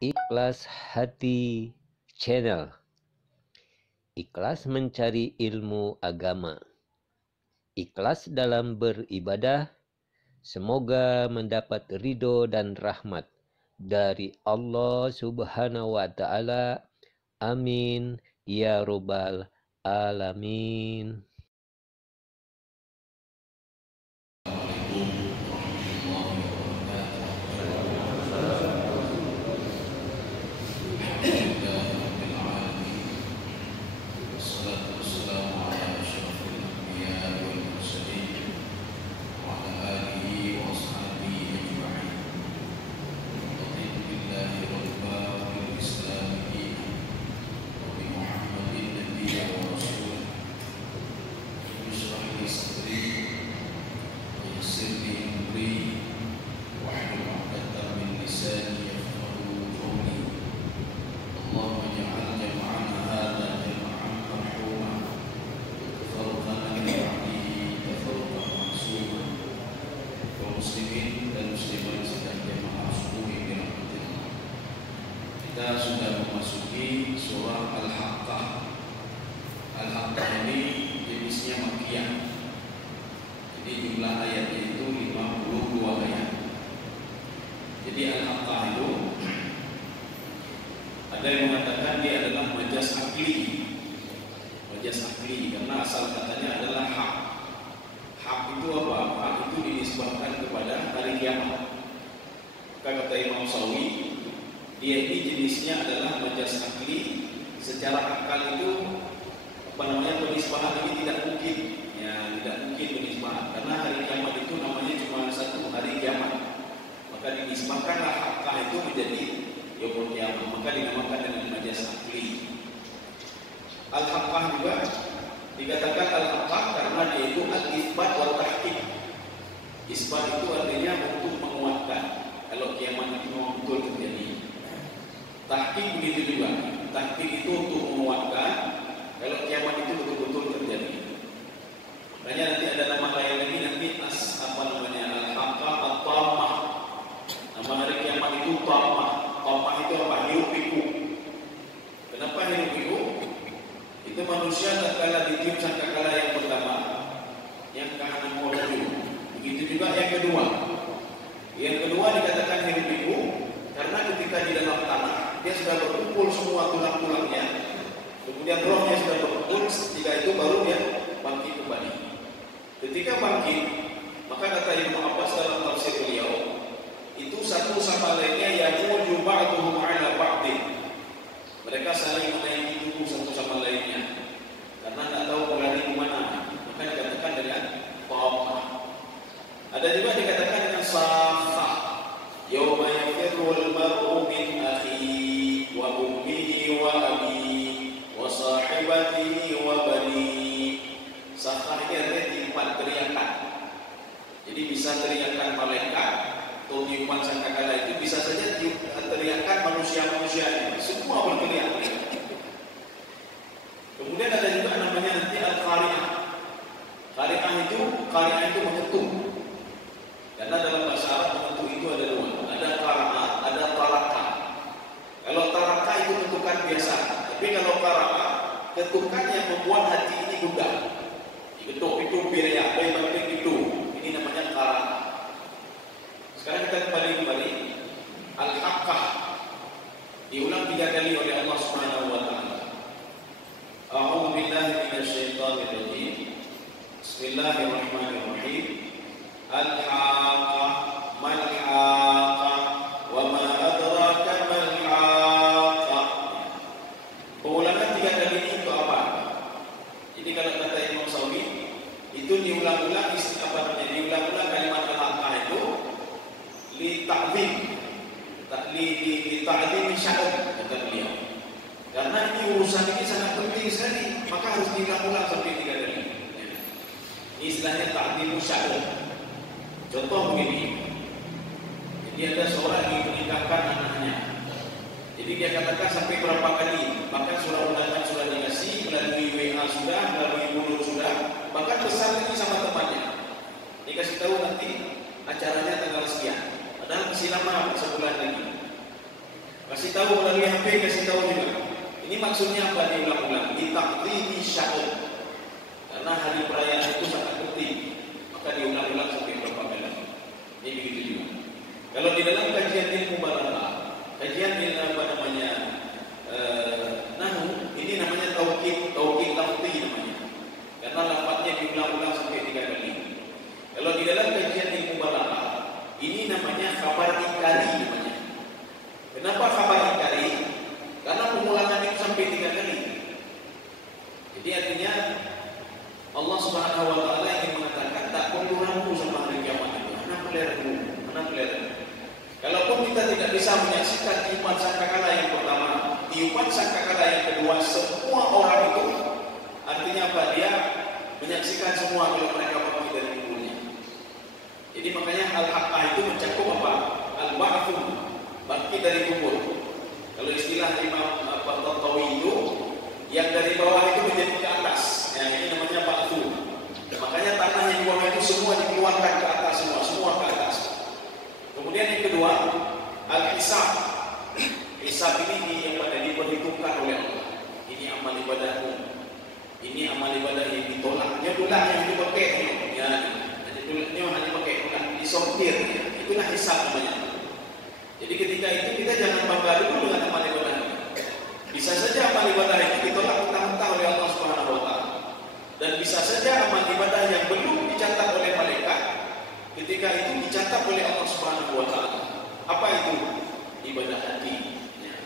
Ikhlas Hati Channel. Ikhlas mencari ilmu agama. Ikhlas dalam beribadah. Semoga mendapat ridho dan rahmat dari Allah Subhanahu wa Ta'ala. Amin ya Rabbal Alamin. Kita sudah memasuki surah Al-Haqqah. Al-Haqqah ini jenisnya Makkiyah. Jadi jumlah ayatnya itu 52 ayat. Jadi Al-Haqqah itu ada yang mengatakan dia adalah majaz akli. Majaz akli karena asal katanya adalah hak. Hak itu apa? Hak itu dinisbahkan kepada hari kiamat. Maka kata Imam Sawi, dia ini jenisnya adalah majaz akli. Secara akal itu penisbahan ini tidak mungkin, ya tidak mungkin penisbahan karena hari kiamat itu namanya cuma satu hari kiamat. Maka dinisbahkanlah haqqah itu menjadi yaumul kiamat, maka dinamakan dengan majaz akli. Al-haqqah juga dikatakan al-haqqah karena dia itu al-itsbat wal tahqiq. Isbat itu artinya untuk menguatkan kalau kiamat itu memang betul terjadi. Tahqiq begitu juga. Tahqiq itu untuk menguatkan kalau kiamat itu betul-betul terjadi. Makanya nanti ada nama lain lagi nanti al-haqqah at-tammah. Nama hari kiamat itu tammah. Tammah itu apa? Hirup pikuk. Kenapa hirup pikuk? Itu manusia tatkala ditiup sangkakala yang pertama, yang kanan menuju. Begitu juga yang kedua. Yang kedua dikatakan hirup pikuk karena ketika di dalam tanah dia sudah berkumpul semua tulang-tulangnya, kemudian rohnya sudah berkumpul, ketika itu baru dia bangkit kembali. Ketika bangkit, maka kata Ibnu Abbas dalam tafsir beliau, itu satu sama lainnya yamuju ba'duhum 'ala ba'din. Mereka saling menaiki tubuh satu sama lainnya, karena tidak tahu berlari ke mana. Maka dikatakan dengan tammah. Ada juga dikatakan dengan sakhah. Yauma yafirrul mar'u min akhihi wa ummihi wa abihi wa sahibatihi wa banihi. Sakhah ini artinya tiupan teriakan. Jadi bisa teriakan malaikat atau tiupan sangkakala itu bisa saja teriakan manusia-manusia. Semua berteriak. Kemudian ada juga namanya nanti al-qari'ah. Qari'ah itu mengetuk. Karena dalam bahasa Arab mengetuk itu ada dua. Ada qara'ah, ada taraka. Kalau taraka itu ketukan biasa. Tapi kalau qara'ah, ketukan yang membuat hati ini gugar. Diketuk itu beriak, baik itu. Ini namanya qara'ah. Sekarang kita kembali al-haqqah. Diulang 3 kali oleh Allah Subhanahu wa taala. A'udzu billahi minasyaitonir rajim. Bismillahirrahmanirrahim. Al-haqqah mal-haqqah wa ma adraka mal-haqqah. Pengulangan 3 kali ini untuk apa? Jadi kalau kata Imam Sawi, itu diulang-ulang diulang-ulang kalimat al-haqqah itu li ta'zim. Li ta'zim sya'ab kata beliau. Karena ini urusan ini sangat penting sekali, maka harus diulang-ulang sampai 3 kali. Ini istilahnya ta'zim sya'ab. Contoh begini, jadi ada seorang yang menikahkan anaknya. Jadi dia katakan sampai berapa kali, bahkan surat undangan sudah dikasih, melalui WA sudah, melalui mulut sudah, bahkan pesan ini sama temannya. Dikasih tahu nanti acaranya tanggal sekian, padahal masih lama sebulan lagi. Kasih tahu melalui HP, kasih tahu juga. Ini maksudnya apa diulang-ulang? Ditakdimi syair. Karena hari perayaan itu sangat penting, maka diulang-ulang sampai berapa kali. Ini begitu juga. Kalau di dalam kajian ilmu balaghah, kajian ilmu apa namanya? Ini namanya tauqid lafzi namanya. Karena lafaznya diulang-ulang sampai 3 kali. Kalau di dalam kajian ilmu balaghah, ini namanya khabar inkari namanya. Kenapa khabar inkari? Karena pengulangan itu sampai 3 kali. Jadi artinya Allah Subhanahu wa taala ingin mengatakan tak perlu ragu sama hari kiamat itu. Anak pelera. Kalaupun kita tidak bisa menyaksikan tiupan sangkakala yang pertama, tiupan sangkakala yang kedua, semua orang itu artinya apa? Dia menyaksikan semua kalau mereka pergi dari kuburnya. Jadi makanya al-haqqah itu mencakup apa? Al-ba'tsu, bangkit dari kubur. Kalau istilah Imam Tantawi itu, yang dari bawah itu menjadi ke atas. Nah, ini namanya ba'tsu. Makanya tanah yang di bawah itu semua dikeluarkan ke atas, semua ke atas. Kemudian yang kedua, al-hisab. Hisab ini yang pada diperhitungkan oleh Allah. Ini amal ibadahmu. Ini amal ibadah yang ditolak. Dia pula yang dipakai. Ya, ini hanya dipakai, bukan disortir. Itulah hisab namanya. Jadi ketika itu kita jangan bangga dulu dengan amal ibadah. Bisa saja amal ibadah itu ditolak mentah-mentah oleh Allah Subhanahu wa taala. Dan bisa saja amal ibadah yang belum dicatat oleh malaikat ketika itu dicatat oleh Allah Subhanahu wa taala. Apa itu? Ibadah hati. Ya.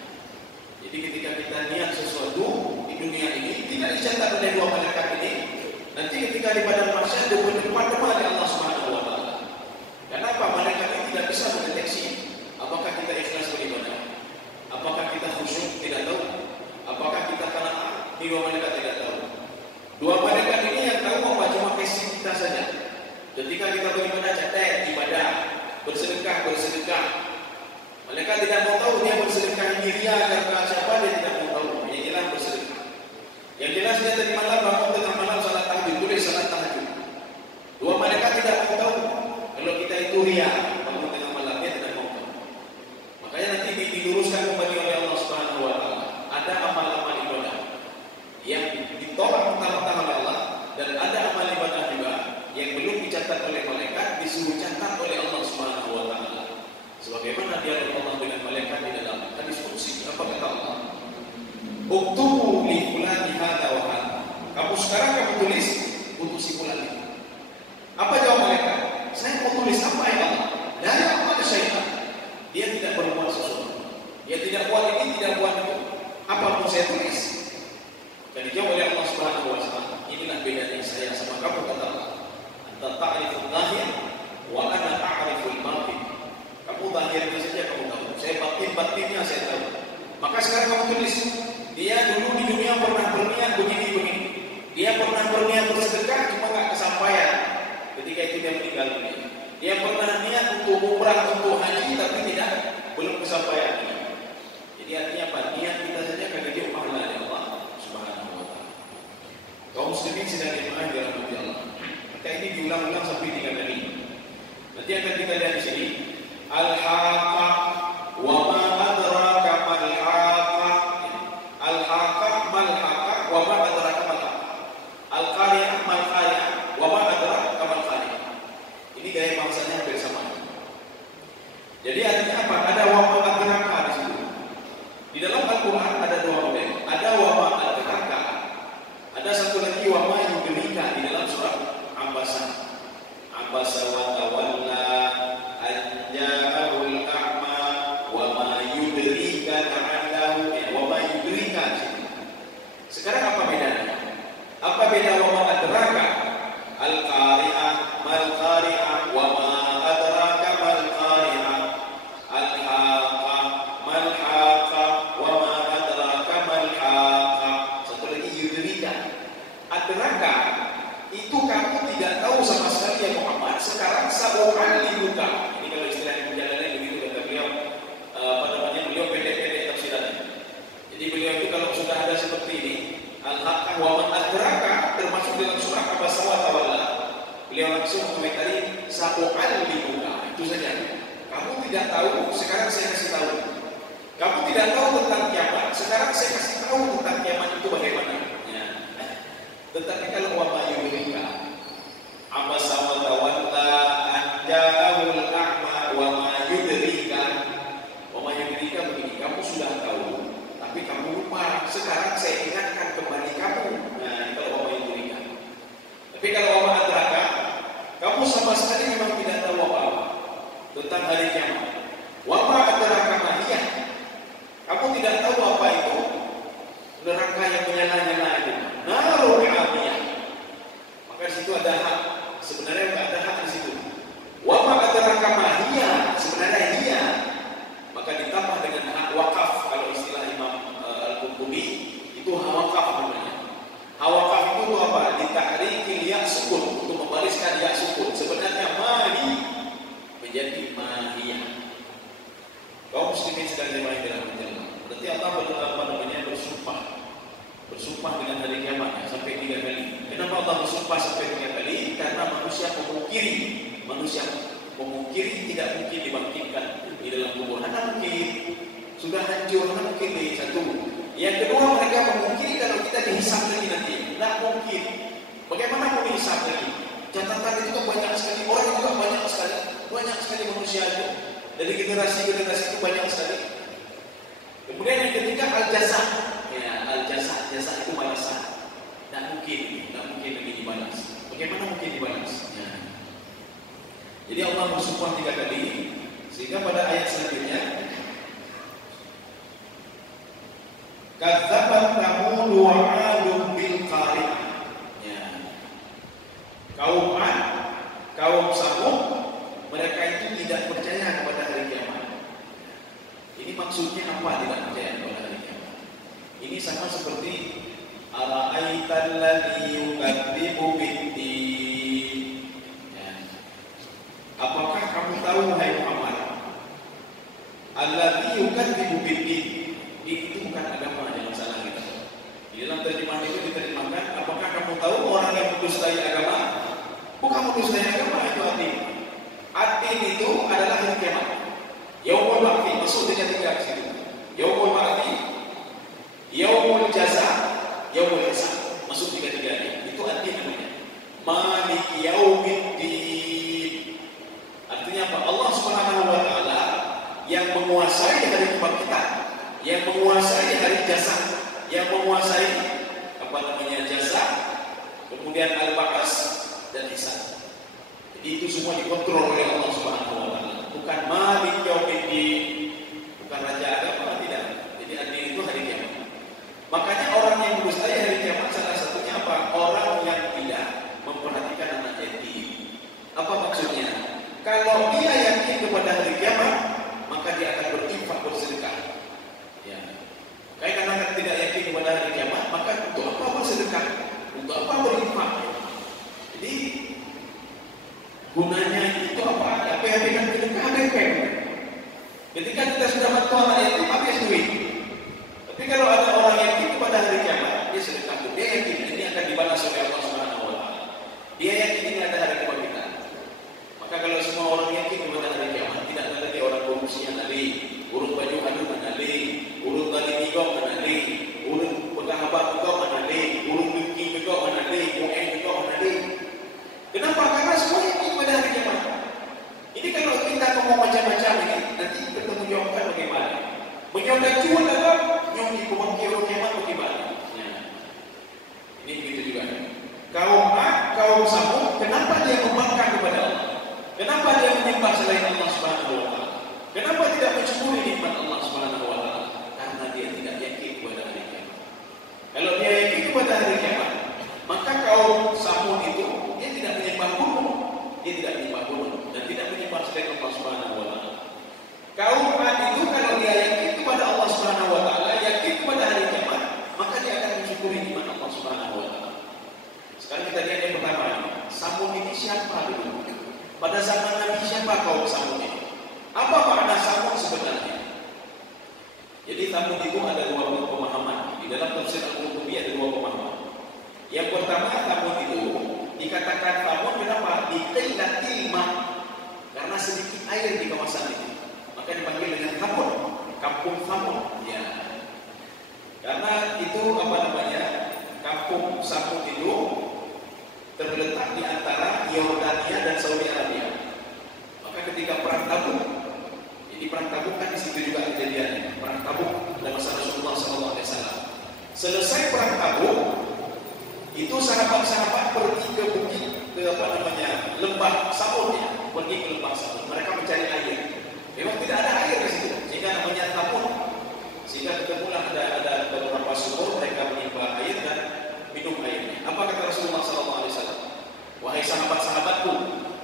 Jadi ketika kita niat sesuatu di dunia ini tidak dicatat oleh 2 malaikat ini, nanti ketika di padang mahsyar depan oleh Allah Subhanahu wa taala. Kenapa malaikat ini tidak bisa mendeteksi apakah kita ikhlas beribadah? Apakah kita khusyuk? Tidak tahu. Apakah kita qanaah? 2 malaikat tidak tahu. 2 malaikat ini yang tahu apa? Cuma kasih kita saja. Ketika kita beribadah, catat ibadah, bersedekah. Malaikat tidak mau tahu dia bersedekah ini ria karena siapa, dia tidak mau tahu. Yang jelas bersedekah. Yang jelas dia tadi malam bangun tengah malam salat tahajud, tulis salat tahajud. 2 malaikat tidak mau tahu kalau kita itu ria bangun tengah malam, dia tidak mau tahu. Makanya nanti diluruskan kembali oleh Allah Subhanahu wa taala. Ada amal-amal ibadah yang ditolak mentah-mentah oleh Allah, dan ada amal ibadah juga yang belum dicatat oleh malaikat, disuruh catat oleh Allah Subhanahu wa taala. Sebagaimana dialog Allah dengan malaikat di dalam hadis qudsi, apa kata Allah? Uktubu li fulani hadza wa hadza. Kamu sekarang kamu tulis untuk si fulan itu. Apa jawab malaikat? Saya mau tulis apa ya Allah? Dari apa ke syaitan? Dia tidak berbuat sesuatu. Dia tidak buat ini, tidak buat itu. Apa mau saya tulis? Dan dijawab oleh Allah Subhanahu wa taala. Inilah bedanya saya sama kamu, kata Allah. Anta ta'riful zahir wa ana a'riful batin. Kamu zahirnya saja kamu tahu. Saya batinnya saya tahu. Maka sekarang kamu tulis. Dia dulu di dunia pernah berniat begini. Dia pernah berniat bersedekah cuma enggak kesampaian. Ketika itu dia meninggal dunia. Dia pernah niat untuk umrah, untuk haji, tapi belum kesampaian. Jadi artinya apa? Niat kita saja akan dijauh pahala dari Allah Subhanahu wa taala. Kaum muslimin sedang dimana dirahmati Allah. Maka ini diulang-ulang sampai 3 kali. Nanti akan kita lihat di sini. Al-haqqah wa ma adraka mal haqqah. Al-haqqah mal haqqah wa ma adraka mal haqqah. Al-qari'ah mal qari'ah wa ma adraka mal qari'ah. Ini gaya bangsanya hampir sama. Jadi artinya apa? Ada wa ma adraka di situ. Di dalam Al-Qur'an ada 2 model. Ada wa ma adraka. Ada satu lagi wa ma yudrika di dalam surat Abasa. Abasa wa tawalla an ja'ahul a'ma wa ma yudrika la'allahu wa ma yudrika. Sekarang apa bedanya? Apa beda wa ma adraka? Al-qari'ah mal qari'ah wa ma adraka mal qari'ah. Al-haqqah mal haqqah wa ma adraka mal haqqah. Satu lagi yudrika. Adraka itu kamu tidak tahu sama sekali ya Muhammad. Sekarang sa'u'ali buka. Ini kalau istilah penjalanan begitu kata beliau. Beliau pendek-pendek tafsirannya. Jadi beliau itu kalau sudah ada seperti ini, al-haqqah wa man adraka termasuk dalam surah Abasa wa tawalla. Beliau langsung mengomentari sa'u'ali buka. Itu saja. Kamu tidak tahu, sekarang saya kasih tahu. Kamu tidak tahu tentang kiamat. Sekarang saya kasih tahu tentang kiamat itu bagaimana. Ya. Tetapi kalau wa ma yudrika, abasa wa tawalla an ja'ahul a'ma wa ma yudrika. Wa ma yudrika begini, kamu sudah tahu, tapi kamu lupa. Sekarang saya ingatkan kembali kamu. Nah, itu wa ma yudrika. Tapi kalau wa ma adraka, kamu sama sekali memang tidak tahu apa-apa tentang hari kiamat. Wa ma adraka ma hiya. Kamu tidak tahu apa itu neraka yang menyala-nyala itu. Narun amiyah. Maka di situ ada hak. Sebenarnya enggak ada hak di situ. Wa ma adraka ma hiya. Sebenarnya hiya. Maka ditambah dengan hak wakaf. Kalau istilah Imam Al-Qurtubi itu hak wakaf namanya. Hak wakaf itu apa? Ditahrikil ya sukun, untuk membariskan ya sukun. Sebenarnya mahi menjadi mahiyah. Kaum muslimin sedang dimarahi dalam menjelang. Berarti Allah bersumpah dengan hari kiamat sampai 3 kali. Kenapa Allah bersumpah sampai 3 kali? Karena manusia memungkiri tidak mungkin dibangkitkan di dalam kubur. Mana mungkin sudah hancur, mana mungkin di satu. Yang kedua, mereka memungkiri kalau kita dihisab lagi nanti. Tidak mungkin. Bagaimana mau dihisab lagi? Catatan itu kan banyak sekali, orang juga banyak sekali manusia itu. Dari generasi ke generasi itu banyak sekali. Kemudian yang ketiga al-jaza. Ya, al-jaza itu balasan. Tidak mungkin lagi dibalas. Bagaimana mungkin dibalas? Ya. Jadi Allah bersumpah 3 kali, sehingga pada ayat selanjutnya, kadzabat Thamud wa 'adun bil qari'ah. Ya. Kaum Ad, kaum Samud, mereka itu tidak percaya kepada hari kiamat. Ini maksudnya apa tidak percaya kepada hari kiamat? Ini sama seperti ara'aital ladzi yukadzibu bid-din. Ya. Apakah kamu tahu hai Muhammad? Alladzi yukadzibu bid-din. Itu bukan agama, jangan salah kita. Di dalam terjemahan itu diterjemahkan, apakah kamu tahu orang yang mendustai agama? Bukan mendustai agama, itu artinya. Atin itu adalah hari kiamat. Yaumul ba'ti, masuk dengan 3 di situ. Yaumul ba'ti, yaumul jaza, yaumul hisab. Masuk 3-3 itu atin namanya. Malik yaumiddin. Artinya apa? Allah Subhanahu wa taala yang menguasai hari kebangkitan, yang menguasai hari jaza, yang menguasai apa namanya jaza, kemudian al-ba'as dan hisab. Itu semua dikontrol oleh Allah Subhanahu wa taala. Bukan Malik Yaumiddin, bukan raja agama, tidak. Jadi artinya itu hari kiamat. Makanya orang yang mendustai hari kiamat salah satunya apa? Orang yang tidak memperhatikan anak yatim. Apa maksudnya? Kalau dia yakin kepada hari kiamat, maka dia akan berinfak, bersedekah. Ya. Karena tidak yakin kepada hari kiamat, maka untuk apa bersedekah? Untuk apa berinfak? Jadi gunanya itu apa? APH kan sedekah APP. Ketika kita sudah bantu anak yatim, habis duit. Tapi kalau ada orang yakin kepada hari kiamat, dia sedekah, dia yakin ini akan dibalas oleh Allah Subhanahu wa taala. Dia yakin ini ada hari kebangkitan. Maka kalau semua orang yakin kepada hari kiamat, tidak ada lagi orang korupsi yang ada, urut baju adu ada, urut tali migok ada, urut penghabat migok ada, urut bingki migok ada, mu'en migok ada. Kenapa? Karena semua yakin pada hari kiamat. Ini kalau kita ngomong macam-macam ini, nanti bertemu jawaban bagaimana? Menyontek cuan dalam nyongi pemangkir kiamat bagaimana? Ya. Ini begitu juga. Kaum Ad, kaum Samud, kenapa dia membangkang kepada Allah? Kenapa dia menyembah selain Allah Subhanahu wa taala? Kenapa tidak mensyukuri nikmat Allah Subhanahu wa taala? Karena dia tidak yakin kepada hari kiamat. Kalau dia yakin kepada hari kiamat, maka kaum Samud itu dia tidak menyembah gunung, dia tidak menyembah gunung dan tidak menyembah selain Allah Subhanahu wa taala. Kaum Ad itu kalau dia yakin kepada Allah Subhanahu wa taala, yakin kepada hari kiamat, maka dia akan mensyukuri nikmat Allah Subhanahu wa taala. Sekarang kita lihat yang pertama, Samud ini siapa dulu? Pada zaman Nabi siapa kaum Samud ini? Apa makna Samud sebenarnya? Jadi Samud itu ada 2 pemahaman. Di dalam tafsir Al-Qurtubi ada 2 pemahaman. Yang pertama, Samud itu dikatakan Samud kenapa? Diqillatil ma, karena sedikit air di kawasan itu. Maka dipanggil dengan Samud. kampung Samud. Ya. Karena itu apa namanya? Kampung Samud itu terletak di antara Yordania dan Saudi Arabia. Maka ketika perang Tabuk, jadi perang Tabuk kan di situ juga kejadiannya. Perang Tabuk dalam masa Rasulullah SAW. Selesai perang Tabuk, itu sahabat-sahabat pergi ke bukit, ke apa namanya, lembah Samud ya, pergi ke lembah Samud. Mereka mencari air. Memang tidak ada air di situ, sehingga namanya Tabuk. Sehingga ketemulah ada beberapa sumur, mereka menimba air dan minum airnya. Apa kata Rasulullah SAW? Wahai sahabat-sahabatku,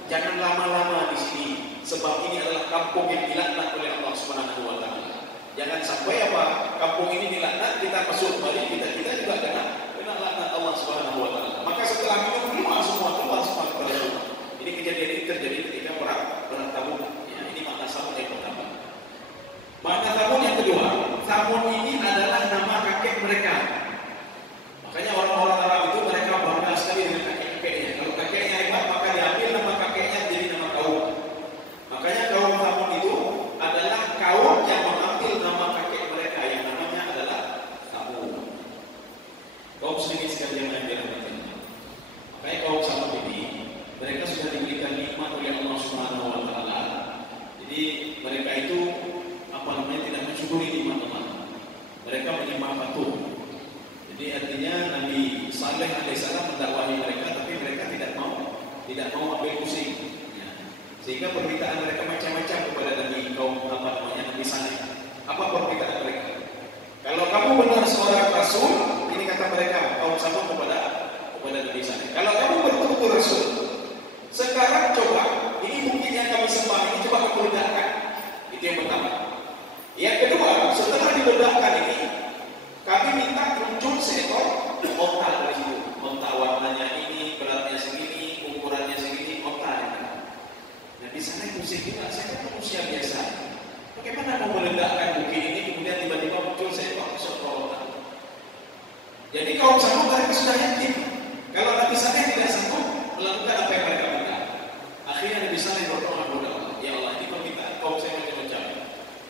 jangan lama-lama di sini, sebab ini adalah kampung yang dilaknat oleh Allah Subhanahu wa Ta'ala. Jangan sampai apa kampung ini dilaknat, kita masuk balik, kita juga kena laknat Allah Subhanahu wa Ta'ala. Maka setelah minum keluar semua kepada Allah. Ini kejadian ini terjadi ketika perang Tabuk. Ya, ini makna Samud yang pertama. Makna Samud yang kedua, Samud ini adalah nama kakek mereka. Makanya orang-orang Arab itu mereka bangga sekali dengan kakek-kakeknya. Kalau kakeknya hebat, maka diambil nama kakeknya jadi nama kaum. Makanya kaum Samud itu adalah kaum yang mengambil nama kakek mereka yang namanya adalah Samud. Kaum muslimin sekalian yang dirahmati. Makanya kaum Samud ini mereka sudah diberikan nikmat oleh Allah Subhanahu wa Ta'ala. Jadi mereka itu apa namanya tidak mensyukuri nikmat Allah. Mereka menyembah patung. Jadi artinya Nabi Saleh alaihissalam mendakwahi mereka, tapi mereka tidak mau ambil pusing. Ya. Sehingga permintaan mereka macam-macam kepada Nabi kaum Nabi Saleh. Apa permintaan mereka? Kalau kamu benar seorang rasul, ini kata mereka kaum Samud kepada Nabi Saleh. Kalau kamu betul-betul rasul, sekarang coba ini bukti yang kami sembah ini coba kamu ledakkan. Itu yang pertama. Yang kedua, setelah diledakkan ini, kami minta muncul seekor onta dari situ. Onta warnanya ini, beratnya segini, ukurannya segini, onta. Nabi Saleh pusing juga, saya kan manusia biasa. Bagaimana mau meledakkan bukti ini, kemudian tiba-tiba muncul seekor onta? Jadi kaum Samud mereka sudah yakin kalau Nabi Saleh tidak sanggup melakukan apa yang mereka minta. Akhirnya Nabi Saleh berdoa kepada Allah, ya Allah, ini permintaan kaum saya macam-macam.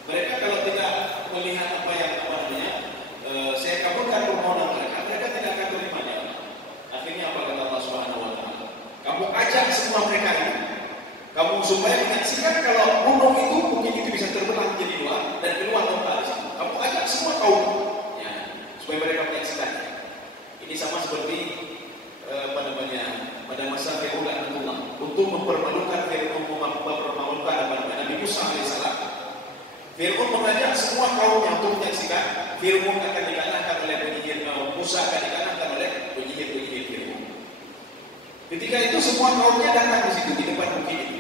Mereka kalau tidak melihat apa namanya, saya kabulkan permohonan mereka tidak akan terimanya. Akhirnya apa kata Allah Subhanahu wa Ta'ala? Kamu ajak semua mereka ini, kamu supaya menyaksikan kalau gunung itu mungkin itu bisa terbelah menjadi dua dan keluar tempat di situ. Kamu ajak semua kaum, ya, supaya mereka menyaksikan. Ini sama seperti pada masa Fir'aun alaihissalam untuk mempermalukan Nabi Musa alaihissalam. Fir'aun mengajak semua kaumnya untuk menyaksikan Fir'aun akan dikalahkan oleh penyihir, Musa akan dikalahkan oleh penyihir Fir'aun. Ketika itu semua kaumnya datang di situ di depan bukit itu.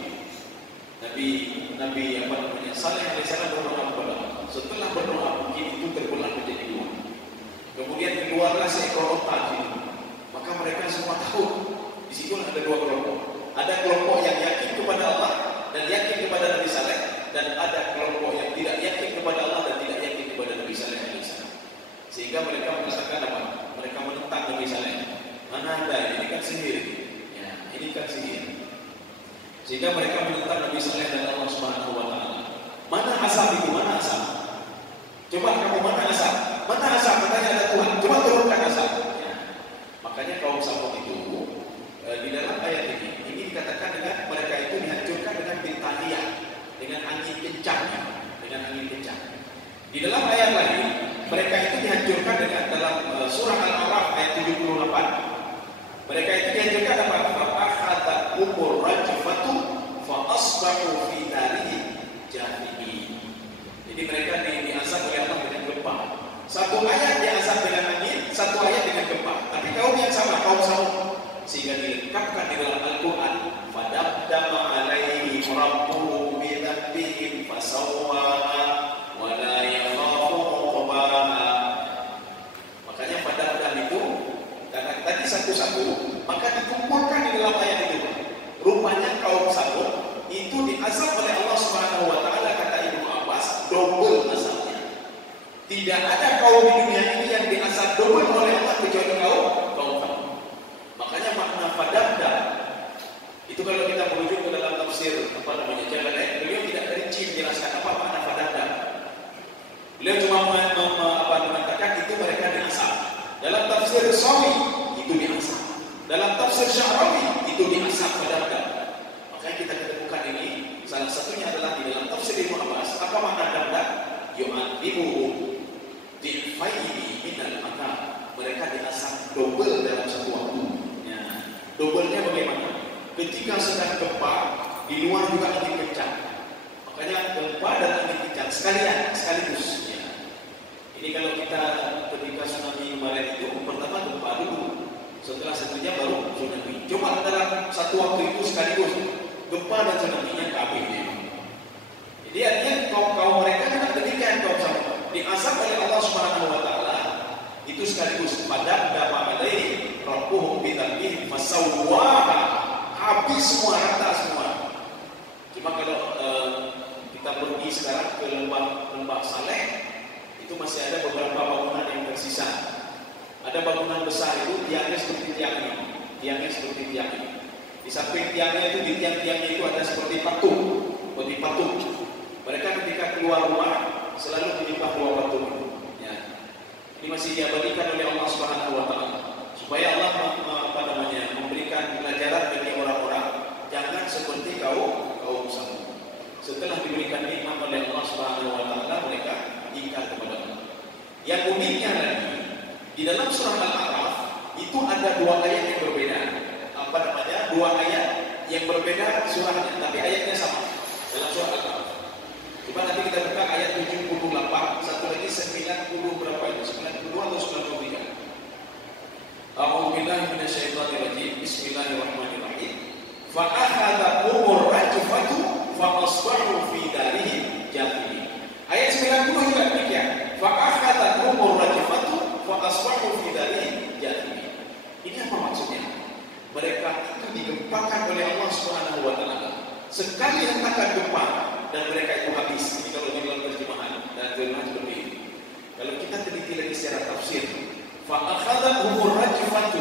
Nabi Saleh alaihissalam berdoa kepada Allah. Setelah berdoa bukit itu terbelah menjadi dua. Kemudian keluarlah seekor onta. Maka mereka semua tahu di situ ada dua kelompok. Ada kelompok yang yakin kepada Allah dan yakin kepada Nabi Saleh, dan ada kelompok yang tidak yakin kepada Allah dan tidak yakin kepada Nabi Saleh alaihissalam. Sehingga mereka mengatakan apa? Mereka menentang Nabi Saleh. Mana ada ini kan sihir. Ya, ini kan sihir. Sehingga mereka menentang Nabi Saleh dan Allah Subhanahu wa Ta'ala. Mana asal itu? Mana asal? Coba kamu mana asal? Mana asal? Katanya ada Tuhan. Coba turunkan asal. Ya. Makanya kaum Samud itu di dalam ayat ini dikatakan dengan mereka itu dihancurkan dengan bintahiyah, dengan angin kencang. Di dalam ayat lain mereka itu dihancurkan dengan dalam surah Al-A'raf ayat 78. Mereka itu dihancurkan apa? Fa'akhadha umur rajfatu fa'asbahu fi darihim jathimin. Jadi mereka diazab oleh Allah dengan gempa. Satu ayat diazab dengan angin, satu ayat dengan gempa. Tapi kaum yang sama, kaum Samud. Sehingga dilengkapkan di dalam Al-Quran, fadabdama alaihi rabbuhu bidhanbihim fasawwaha wa la yakhafu uqbaha. Makanya fadabdam itu karena tadi satu-satu, maka dikumpulkan di dalam ayat itu. Rupanya kaum Samud itu diazab oleh Allah Subhanahu wa Ta'ala, kata Ibnu Abbas, double azabnya. Tidak ada kaum di dunia ini yang diazab double oleh Allah kecuali kaum Samud. Makanya makna fadabda itu kalau kita merujuk ke dalam tafsir Jalalain, beliau tidak rinci menjelaskan apa makna fadabda. Beliau cuma mengatakan itu mereka diasal. Dalam tafsir Sawi itu diasal. Dalam tafsir Sya'rawi itu diasal pada. Makanya kita ketemukan ini. Salah satunya adalah di dalam tafsir Ibnu Abbas. Apa makna danda? Yu'adibuhu di'faihi minal akal. Mereka diasal double dalam satu waktu. Ya. Doublenya bagaimana? Ketika sedang gempa, di luar juga angin kencang. Makanya gempa dan angin kencang sekaligus. Ya. Ini kalau kita ketika tsunami kemarin itu, pertama gempa dulu. Setelah satunya baru tsunami. Coba dalam satu waktu itu sekaligus gempa dan tsunami-nya kabehnya. Jadi artinya kaum mereka juga demikian kaum sama. Diazab oleh Allah Subhanahu wa taala itu sekaligus pada dapat alaihi rabbuhum bidzambihim fasawwaha. Habis semua, rata semua. Cuma kalau kita pergi sekarang ke lembah Saleh, itu masih ada beberapa bangunan yang tersisa. Ada bangunan besar itu tiangnya seperti tiang ini. Di samping tiangnya itu, di tiang-tiangnya itu ada seperti patung. Mereka ketika keluar rumah selalu menyembah dua patung itu. Ya. Ini masih diabadikan oleh Allah Subhanahu wa taala. Supaya Allah memberikan pelajaran bagi orang-orang jangan seperti kaum Samud. Setelah diberikan nikmat oleh Allah Subhanahu wa taala, mereka ingkar kepada Allah. Yang uniknya lagi, di dalam surah Al-A'raf itu ada dua ayat yang berbeda. Dua ayat yang berbeda surahnya, tapi ayatnya sama dalam surah Al-A'raf. Coba nanti kita buka ayat 78, satu lagi 90 berapa itu? 92 atau 93? A'udzubillahi minasyaitonir rajim. Bismillahirrahmanirrahim. Fa akhadhahumur rajfatu fa asbahu fi darihim jathimin. Ayat 90 juga demikian. Fa akhadhahumur rajfatu fa asbahu fi darihim jathimin. Ini apa maksudnya? Mereka itu digempakan oleh Allah Subhanahu wa taala. Sekali hentakan gempa dan mereka itu habis. Ini kalau di dalam terjemahan dan terjemahan seperti ini. Kalau kita teliti lagi secara tafsir, fa akhadhahumur rajfatu.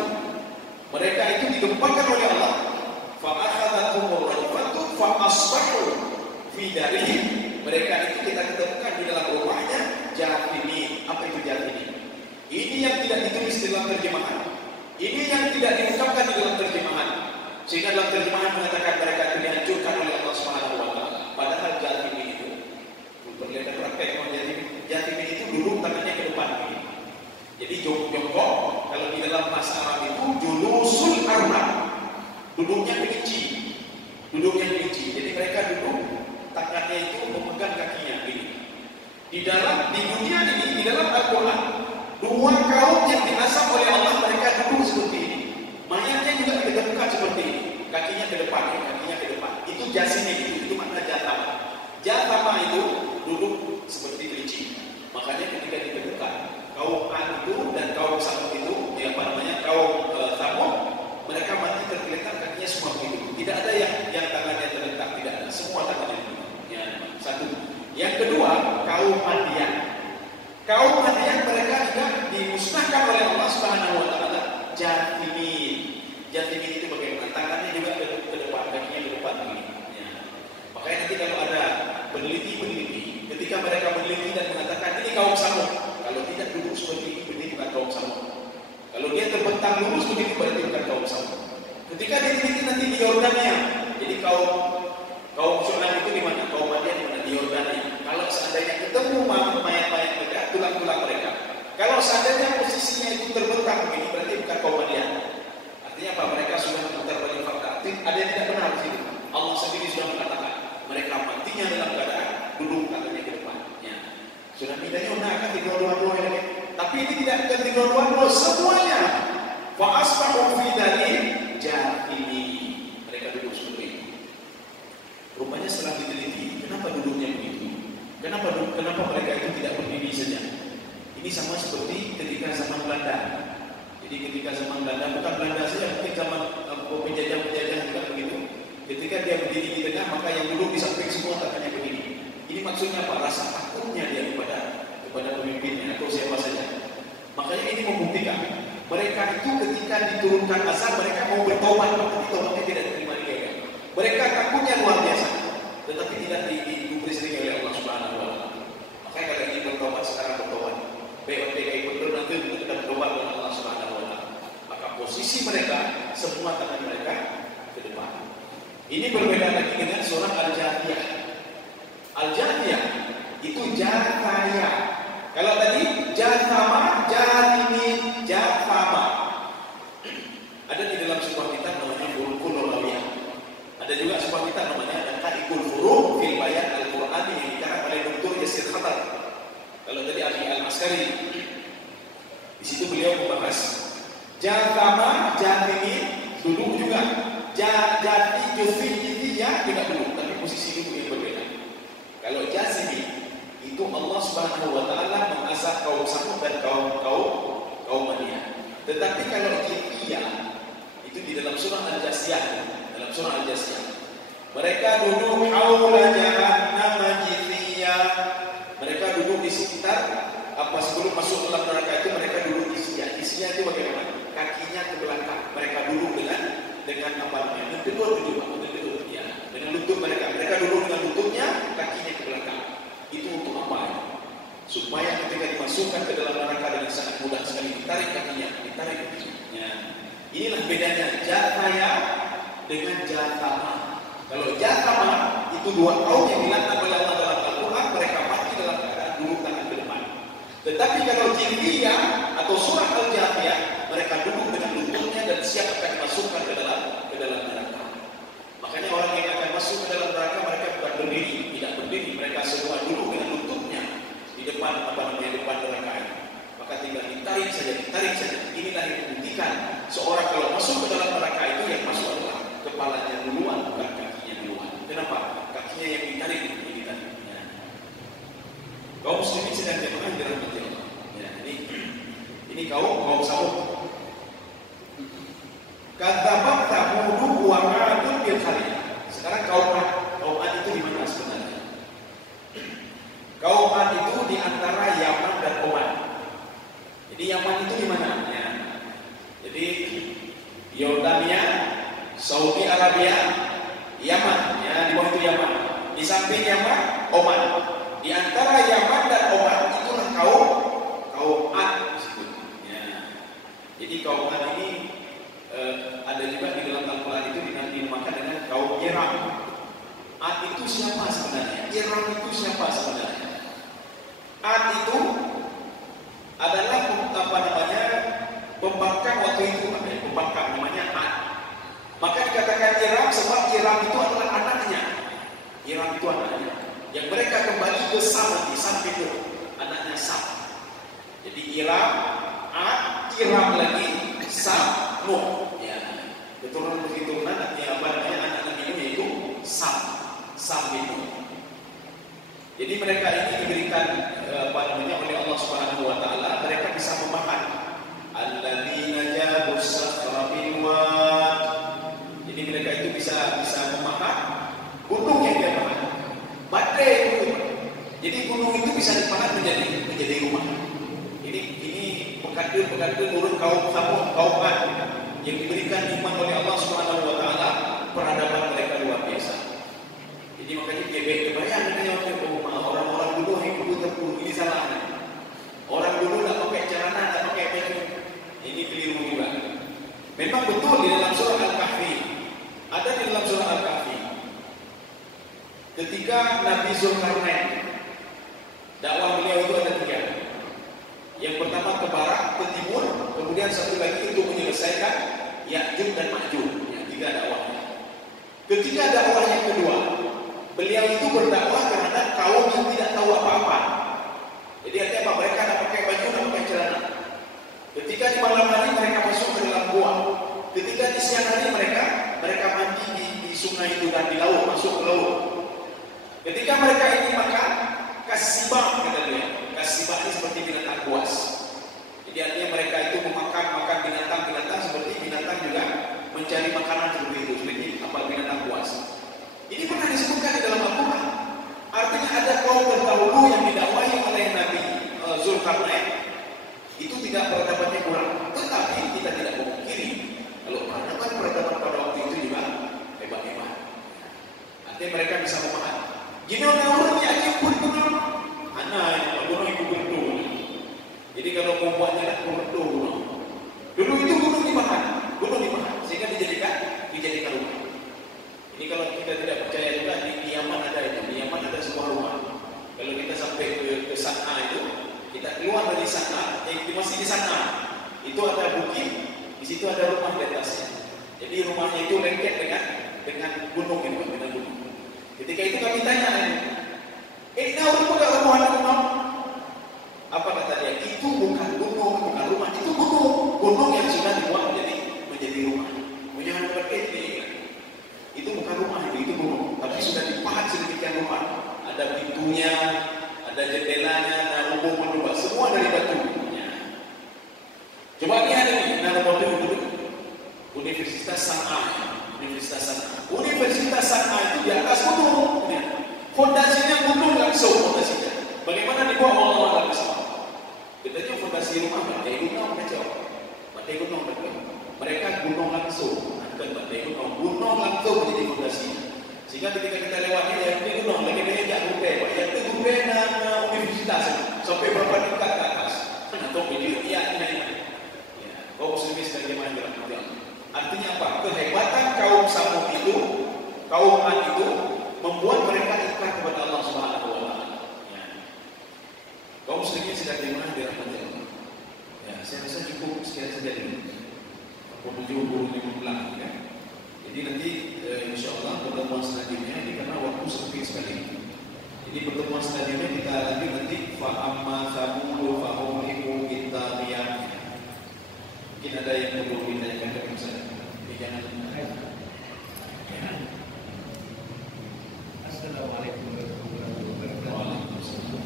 Mereka itu digempakan oleh Allah. Fa akhadhahumur rajfatu fa asbahu fi darihim. Mereka itu kita ketemukan di dalam rumahnya jathimin. Apa itu jathimin? Ini yang tidak ditulis di dalam terjemahan. Ini yang tidak diungkapkan di dalam terjemahan. Sehingga dalam terjemahan mengatakan mereka itu dihancurkan oleh Allah Subhanahu wa taala. Padahal jathimin itu perlihatkan praktek jathimin itu duduk tangannya ke depan begini. Jadi jongkok kalau di dalam bahasa Arab itu julusul arnab. Duduknya kelinci. Jadi mereka duduk tangannya itu memegang kakinya begini. Di dunia ini, di dalam Al-Qur'an, dua kaum yang diazab oleh Allah mereka duduk seperti ini. Mayatnya juga ditemukan seperti ini. Kakinya ke depan. Itu jasinya itu makna jatama. Jatama itu duduk seperti kelinci. Makanya ketika ditemukan kaum Ad itu dan kaum Samud itu, kaum Samud, mereka mati tergeletak kakinya semua begitu. Tidak ada yang tangannya terletak, tidak ada. Semua tangannya begitu. Ya, satu. Yang kedua, kaum Madian. Kaum Madian mereka juga dimusnahkan oleh Allah Subhanahu wa taala. Jathimin itu bagaimana? Tangannya juga ke depan, kakinya ke depan begini. Ya. Makanya nanti kalau ada peneliti, ketika mereka meneliti dan mengatakan ini kaum Samud, kalau tidak duduk seperti ini berarti bukan kaum Samud. Kalau dia terbentang lurus begitu berarti bukan kaum Samud. Ketika diteliti nanti di Yordania, jadi kaum Syu'aib itu di mana? Kaum Madian di mana? Di Yordania. Kalau seandainya ketemu mayat-mayat mereka, tulang-tulang mereka. Kalau seandainya posisinya itu terbentang begini berarti bukan kaum Madian. Artinya apa? Mereka sudah memutar balik fakta. Ada yang tidak benar di sini. Allah sendiri sudah mengatakan mereka matinya dalam keadaan duduk katanya ke depan. Ya. Sudah bedanya kan di dua-dua ini. Tapi ini tidak akan di dua-dua semuanya. Fa asbahu fi darihim jathimin. Mereka duduk seperti itu. Rupanya setelah diteliti, kenapa duduknya begitu? Kenapa mereka itu tidak berdiri saja? Ini sama seperti ketika zaman Belanda. Jadi ketika zaman Belanda, bukan Belanda saja, mungkin zaman penjajah juga begitu. Ketika dia berdiri di tengah, maka yang duduk di samping semua tangannya begini. Ini maksudnya apa? Rasa takutnya dia kepada pemimpinnya atau siapa saja. Makanya ini membuktikan mereka itu ketika diturunkan azab mereka mau bertobat, tapi tobatnya tidak diterima di mereka. Mereka takutnya luar biasa, tetapi tidak diberi sering oleh Allah Subhanahu wa taala. Makanya kalau ingin bertobat bertobat sekarang bertobat. BOTK ikut nanti kita bertobat dengan Allah Subhanahu Wa Taala. Maka posisi mereka semua tangan mereka ke depan. Ini berbeda lagi dengan surah Al-Jathiyah. Al-Jathiyah itu jathaya. Kalau tadi jathama, jathimin, jathama. Ada di dalam sebuah kitab namanya Burukul Lawiyah. Ada juga sebuah kitab namanya Al-Qaikul Huruf fil Bayan Al-Quran yang dikarang oleh Dr. Yasir Khatar. Kalau tadi Abi Al-Askari, di situ beliau membahas jathama, jathimin, duduk juga. Jati, jufi, ya tidak duduk, tapi posisi duduk yang berbeda. Kalau jasimi itu Allah Subhanahu Wa Taala mengazab kaum Samud dan kaum Madian. Tetapi kalau jifiyah itu di dalam surah Al-Jasiyah, mereka duduk haula jahannam jifiyah. Mereka duduk di sekitar sebelum masuk dalam neraka itu mereka duduk di sisinya. Sisinya itu bagaimana? Kakinya ke belakang. Mereka duduk dengan apa namanya? Dengan lutut mereka. Mereka duduk dengan lututnya, kakinya ke belakang. Itu untuk apa? Supaya ketika dimasukkan ke dalam neraka dengan sangat mudah sekali ditarik kakinya. Inilah bedanya jathaya dengan jathama. Kalau jathama itu dua kaum yang dilaknat oleh Allah dalam Al-Quran, mereka mati dalam keadaan duduk tangan ke depan. Tetapi kalau jifiyah atau surah Al-Jathiyah, mereka duduk dengan lututnya dan siap akan dimasukkan ke dalam neraka. Makanya orang yang akan masuk ke dalam neraka mereka bukan berdiri, tidak berdiri, mereka semua duduk dengan lututnya di depan depan neraka ini. Maka tinggal ditarik saja. Inilah yang membuktikan seorang kalau masuk ke dalam neraka itu yang masuk adalah kepalanya duluan, bukan kakinya duluan. Kenapa? Kakinya yang ditarik. Kaum muslimin sedang jemaah dirahmati Allah. Ya, ini kaum Samud. Kadzabat Thamud wa 'adun bil qariyah. Sekarang kaum Ad itu di mana sebenarnya? Kaum Ad itu di antara Yaman dan Oman. Jadi Yaman itu di mana? Ya. Jadi Yordania, Saudi Arabia, Yaman, ya di bawah itu Yaman. Di samping Yaman, Oman. Di antara Yaman dan Oman itulah kaum Ad. Ya. Jadi kaum Ad ini ada juga di dalam Al-Quran itu dinamakan dengan kaum Iram. Ad itu siapa sebenarnya? Iram itu siapa sebenarnya? Ad itu adalah pembangkang waktu itu, pembangkang namanya Ad. Maka dikatakan Iram sebab Iram itu adalah anaknya. Yang mereka kembali ke Sam nanti, Sam itu anaknya Sam. Jadi Iram, Ad, Iram lagi, Sam, Nuh. Ya, keturunan anaknya anak Nabi Nuh yaitu Sam itu. Jadi mereka ini diberikan oleh Allah Subhanahu Wa Taala, mereka bisa memakan. Alladzina jabu sakhra bil wad. Jadi mereka itu bisa memakan gunung yang dia makan. Badai itu. Jadi gunung itu bisa dipahat menjadi rumah. Ini pengkadir turun kaum Samud, kaum Ad yang diberikan nikmat oleh Allah Subhanahu Wa Taala, peradaban mereka luar biasa. Jadi makanya kebayang orang-orang dulu hidup terpuru ini salah. Orang dulu tak pakai celana, tak pakai baju. Ini keliru juga. Memang betul di dalam surah Al-Kahfi. Ada di dalam surah Al-Kahfi. Ketika Nabi Zulkarnain, dakwah beliau itu ada 3. Yang pertama ke barat, ke timur, kemudian satu lagi untuk menyelesaikan Ya'juj dan Ma'juj. Yang 3 dakwahnya. Ketika dakwah yang kedua, beliau itu berdakwah terhadap kaum yang tidak tahu apa-apa. Jadi artinya apa? Mereka tak pakai baju, tak pakai celana. Ketika di malam hari mereka masuk ke dalam gua. Ketika di siang hari mereka mandi di sungai itu dan di laut, masuk ke laut. Ketika mereka ingin makan, kasibah kata dia. Kasibah ini seperti binatang buas. Jadi artinya mereka itu memakan binatang seperti binatang juga mencari makanan seperti itu, seperti binatang buas. Ini pernah disebutkan di dalam Al-Quran. Artinya ada kaum terdahulu yang didakwahi oleh Nabi Zulkarnain. Itu tidak peradabannya kurang. Tetapi kita tidak memungkiri kalau peradaban pada waktu itu juga hebat-hebat. Artinya mereka bisa memahami. Gini orang-orang yang pun anak yang ibu kalau mau buatnya kan gunung. Dulu itu gunung dimakan, sehingga dijadikan rumah. Ini kalau kita tidak percaya juga di Yaman ada itu, di Yaman ada sebuah rumah. Kalau kita sampai ke San'a itu, kita keluar dari San'a, masih di San'a, itu ada bukit, di situ ada rumah di atasnya. Jadi rumahnya itu lengket dengan gunung itu, dengan gunung. Ketika itu kami tanya, ini bukan rumah. Apa kata dia? Itu bukan gunung, bukan rumah, itu gunung yang sudah dibuat menjadi rumah. Jangan berpikir itu bukan rumah, itu gunung, tapi sudah dipahat sedemikian rumah. Ada pintunya, ada jendelanya, ada rumah juga, semua dari batu. Coba lihat ini, nama batu itu Universitas San'a. Universitas San'a itu di atas gunung. Fondasinya gunung langsung fondasinya. Bagaimana dibuat Allah bersama? Kita juga fondasi rumah batai gunung kacau. Batai gunung betul. Mereka gunung langsung, bukan batai gunung langsung menjadi fondasi. Sehingga ketika kita lewat ini gunung, lagi banyak yang gurbe, yang itu gurbe na universitas sampai berapa tingkat ke atas. Atau video ini. Kaum muslimin sekalian yang dirahmati Allah. Artinya apa? Kehebatan kaum Samud itu, kaum Ad itu membuat mereka ikhlas kepada Allah Subhanahu wa taala. Ya. Kaum muslimin sekalian yang dirahmati Allah. Ya, saya rasa cukup sekian saja dulu. 45 ya. Jadi nanti insyaallah pertemuan selanjutnya ini karena waktu sempit sekali. Jadi pertemuan selanjutnya kita nanti fa amma samud fa hum kita lihat. Mungkin ada yang perlu ditanyakan kepada saya. Jangan. Assalamualaikum warahmatullahi wabarakatuh. Waalaikumsalam.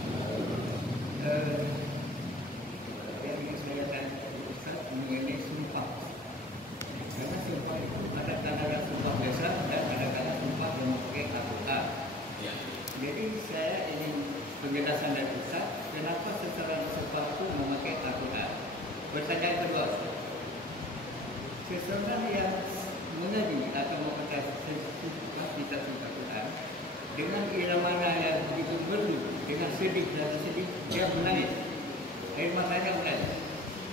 Yang ingin saya tanya Ustaz mengenai sumpah. Karena sumpah itu ada kadang sumpah biasa dan ada kadang sumpah yang memakai Al-Quran. Ya. Jadi saya ingin penjelasan dari Ustaz, kenapa seseorang sumpah itu memakai Al-Quran? Pertanyaan kedua, seseorang yang mengaji atau membaca kitab Al-Quran dengan irama yang begitu merdu, dengan sedih dan sedih, dia menangis. Air matanya menangis.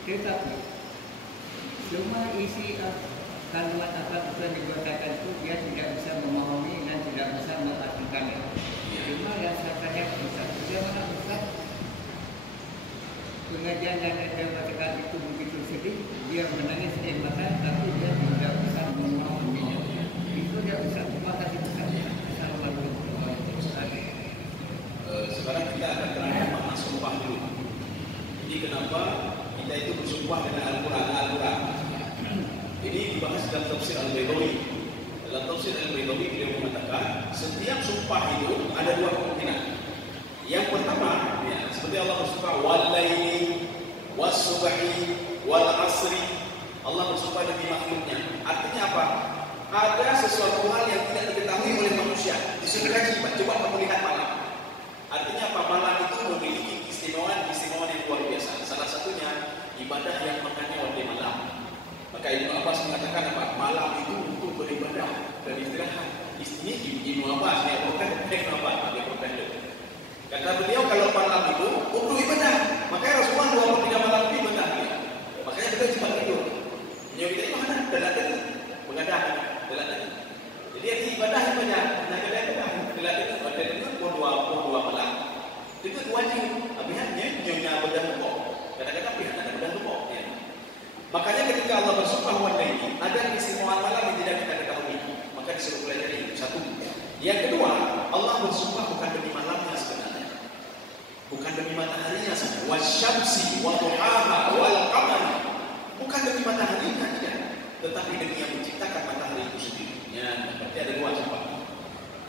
Tetapi cuma isi kalimat apa yang dibacakan itu dia tidak bisa memahami dan tidak bisa mengartikannya. Cuma yang saya tanya Ustaz, bagaimana Ustaz pengajian yang dia bacakan itu begitu sedih, dia menangis air mata, tapi dia tidak bisa memahaminya. Itu dia Ustaz. Terima kasih Ustaz. Assalamualaikum warahmatullahi wabarakatuh. Sekarang kita akan terangkan makna sumpah dulu. Jadi kenapa kita itu bersumpah dengan Al-Quran? Ini dibahas dalam tafsir Al-Baydawi. Dalam tafsir Al-Baydawi beliau mengatakan setiap sumpah itu ada dua kemungkinan. Yang pertama, ya, seperti Allah bersumpah wal-laili was-subhi wal-asri. Allah bersumpah demi makhluknya. Artinya apa? Ada sesuatu hal yang tidak diketahui oleh manusia. Disuruh kaji, coba kamu lihat malam. Artinya apa? Malam itu memiliki keistimewaan yang luar biasa. Salah satunya ibadah yang mengenai waktu malam. Maka Ibnu Abbas mengatakan apa? Malam itu untuk beribadah dan istirahat. Istrinya Ibnu Abbas, dia bukan Ibnu Abbas, dia bukan. Kata beliau kalau malam itu untuk ibadah, makanya Rasulullah 23 malam itu ibadah. Makanya beliau cepat tidur. Beliau kita itu mana? Dalam begadang. Jadi yang ibadah banyak. Dalam itu dua malam. Itu wajib. Habisnya nyonya bedah pokok. Kadang-kadang pihak ada bedah pokok. Ya. Makanya ketika Allah bersumpah wajah ini, ada keistimewaan malam yang tidak kita ketahui. Maka disuruh pelajari itu. Satu. Yang kedua, Allah bersumpah bukan demi malamnya sebenarnya. Bukan demi mataharinya saja. Wasyamsi wa duhaha wal qamar. Bukan demi mataharinya tidak. Tetapi demi yang menciptakan matahari itu sendiri. Ya, berarti ada dua sumpah.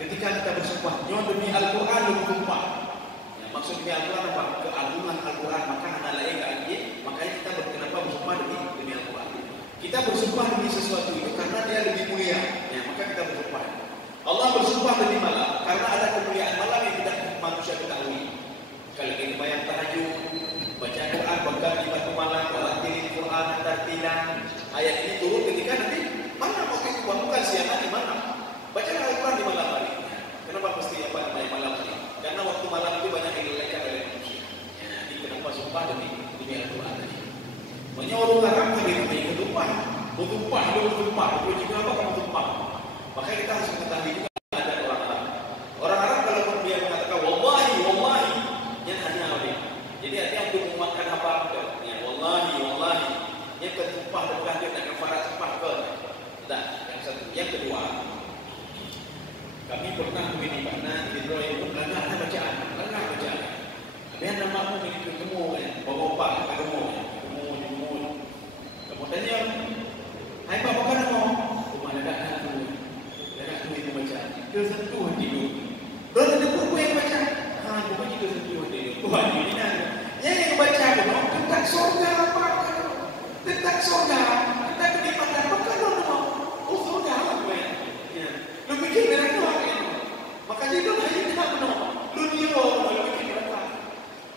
Ketika kita bersumpah, demi Al-Quran bersumpah. Ya, maksudnya Al-Quran apa? Keagungan Al-Quran. Maka anak lain makanya kita kenapa bersumpah demi Al-Quran. Kita bersumpah demi sesuatu itu karena dia lebih mulia. Ya, maka kita bersumpah. Allah bersumpah demi malam karena ada kemuliaan malam yang tidak manusia ketahui. Kalau kita bayang tahajud, baca Quran, bahkan di waktu malam, walaupun Quran tartilan, ayat ini turun ketika nanti mana waktu itu bukan siang hari malam. Baca Al-Quran di malam hari. Kenapa mesti apa tumpah, hidup tumpah. Itu juga apa kamu tumpah? Makanya kita harus mengetahui juga ada orang Arab. Orang Arab kalau dia mengatakan wallahi, wallahi, yang hanya apa dia? Jadi artinya untuk menguatkan apa? Ya wallahi, wallahi. Yang ketumpah dan bukan dia nak kafarat tumpah ke. Tidak, yang satu. Yang kedua, kami pernah begini mana di Roy melanggar bacaan. Dia nama aku ketemu bapak ketemu. Kemudian hai bapak bukan mau. Rumah dekat aku. Dekat tu itu baca. Dia sentuh tidur. Dia sentuh aku yang baca. Bukan itu sentuh tidur. Tuhan ini kan. Yang baca tu tentang surga apa? Tentang surga, tentang kenikmatan apa kan mau? Oh surga apa ya? Lu fikir dengan Tuhan kan? Maka dia tu hanya tidak benar. Lu dia lu fikir berapa?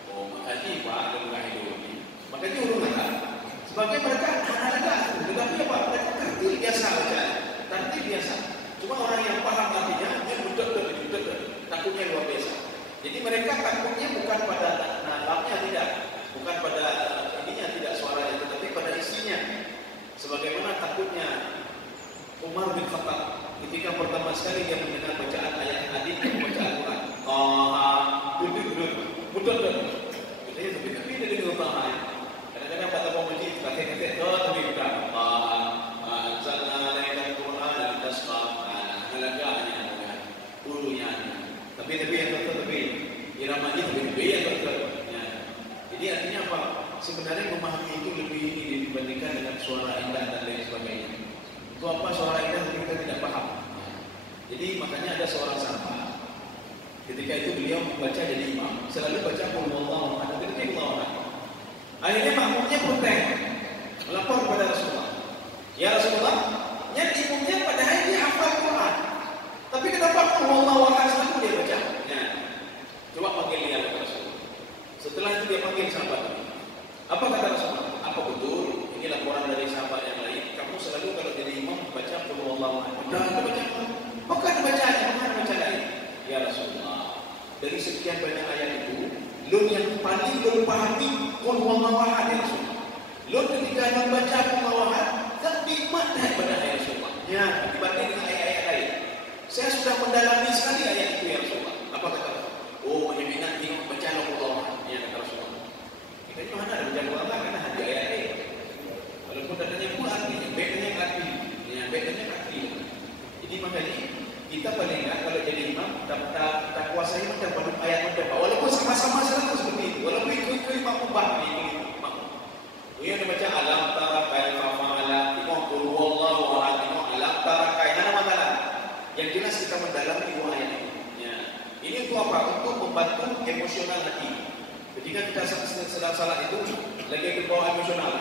Oh makanya Pak ada bukan hidup ni. Makanya urung kata. Sebagai mereka anak-anak, tetapi apa? Mereka tertil biasa saja. Tertil biasa. Cuma orang yang paham artinya, dia betul-betul takutnya luar biasa. Jadi mereka takutnya bukan pada nafasnya tidak, bukan pada ininya tidak suaranya, tetapi pada isinya. Sebagaimana takutnya Umar bin Khattab ketika pertama sekali dia mendengar bacaan ayat hadis dan bacaan Quran. Betul. Jadi tapi dia dengar utama. Kadang-kadang pada pemuji kata-kata tapi bukan. Anzalna alaikal Quran litasqa. Halaganya dulunya. Tapi yang tapi iramanya lebih yang betul. Jadi artinya apa? Sebenarnya memahami itu lebih ini dibandingkan dengan suara indah dan lain sebagainya. Itu apa suara indah kita tidak paham. Jadi makanya ada seorang sahabat. Ketika itu beliau membaca jadi imam, selalu baca qul huwallahu ahad. Akhirnya makmumnya protes, melapor kepada Rasulullah. Ya Rasulullah, yang imamnya padahal dia hafal Quran. Tapi kenapa qul huwallahu ahad selalu dia baca? Ya. Coba panggil dia kepada Rasulullah. Setelah itu dia panggil sahabat. Apa kata Rasulullah? Apa betul? Ini laporan dari sahabat yang lain. Kamu selalu kalau jadi imam baca qul huwallahu ahad. Dah baca. Bukan bacanya, bukan baca lain. Ya Rasulullah, dari sekian banyak ayat itu, lu yang paling belum pahami qul huwallahu ahad ya Rasulullah. Lu ketika membaca qul huwallahu ahad, tak nikmat daripada ayat Rasulullah. Ya, dibanding dengan ayat-ayat lain. Saya sudah mendalami sekali ayat itu ya Rasulullah. Apa kata Rasulullah? Oh, yang minat tengok baca qul huwallahu ahad. Ya kata Rasulullah. Kita itu mana ada baca qul huwallahu ahad karena ada ayat lain. Walaupun datanya pun artinya, bedanya arti. Ya, bedanya arti. Jadi makanya kita paling enggak kalau jadi imam tak kuasai macam ayat macam walaupun sama-sama selalu seperti itu, walaupun itu imam ubah ini imam. Dia baca alam tara kaifa fa'ala, imam qul huwallahu ahad, alam tara kaifa masalah. Yang jelas kita mendalami dua ayat ini. Ya. Ini untuk apa? Untuk membantu emosional hati. Ketika kita sedang salat itu lagi berbawa emosional.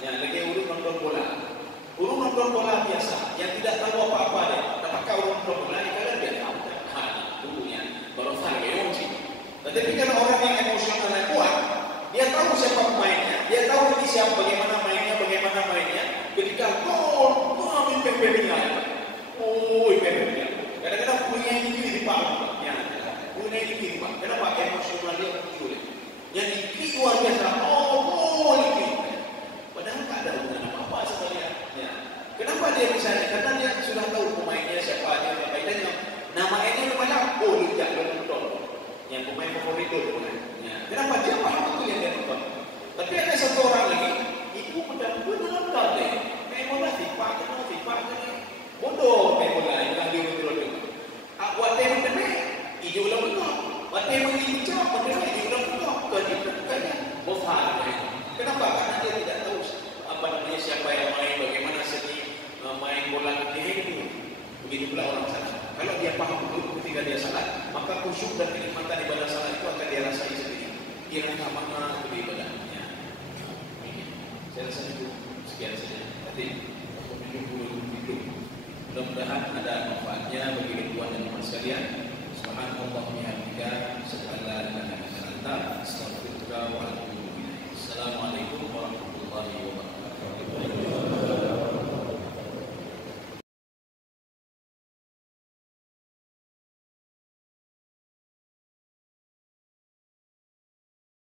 Ya, lagi urut nonton bola. Urut nonton bola biasa yang tidak tahu apa-apa dia. Apakah urut nonton bola ni kalau dia tahu dulunya baru tahu emosi. Tetapi kalau orang yang emosional yang kuat, dia tahu siapa pemainnya, dia tahu ini siapa bagaimana mainnya. Ketika gol, memimpin pembelinya. Pembelinya. Kadang-kadang punya ini dipak. Ya, punya ini dipak. Kenapa emosional dia muncul? Yang ini luar biasa. Ini. Padahal tak ada hubungan apa-apa sebenarnya. Ya. Kenapa dia bisa? Karena dia sudah tahu pemainnya siapa dia, dan nama ini namanya dia nonton. Yang pemain favorit itu kan. Ya. Kenapa dia paham betul yang dia nonton? Tapi ada satu orang lagi, ibu benar-benar nonton deh. Main bola tipak. Bodoh main bola yang dia betul-betul. Buat dia betul, hijau lah betul. Buat dia hijau, betul hijau lah betul. Bukannya bohong. Kenapa? Karena dia tidak tahu apa namanya siapa yang main, bagaimana seni main bola ini. Begitu pula orang salat. Kalau dia paham betul ketika dia salat, maka khusyuk dan kenikmatan ibadah salat itu akan dia rasai sendiri. Dia rasa makna ibadahnya. Saya rasa itu sekian saja. Nanti mudah-mudahan ada manfaatnya bagi tuan dan teman sekalian. Subhanallah wa bihamdihi.